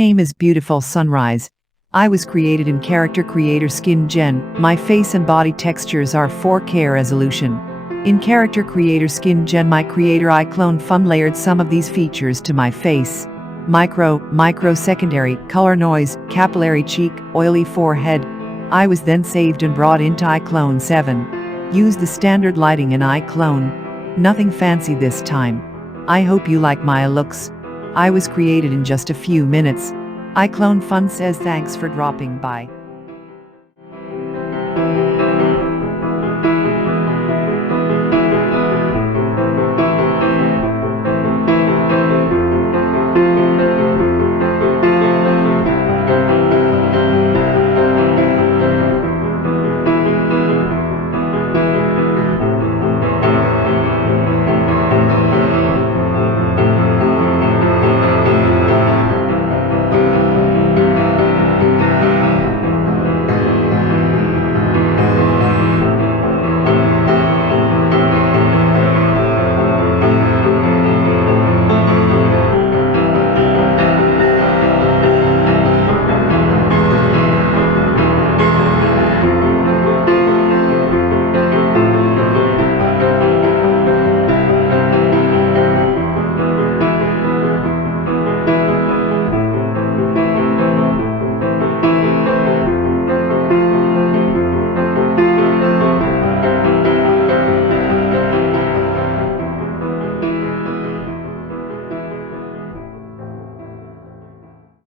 name is Beautiful Sunrise. I was created in Character Creator SkinGen. My face and body textures are 4K resolution. In Character Creator SkinGen, my creator IcloneFun layered some of these features to my face. Micro secondary, color noise, capillary cheek, oily forehead. I was then saved and brought into Iclone 7. Use the standard lighting in Iclone. Nothing fancy this time. I hope you like my looks. I was created in just a few minutes. IcloneFun says thanks for dropping by.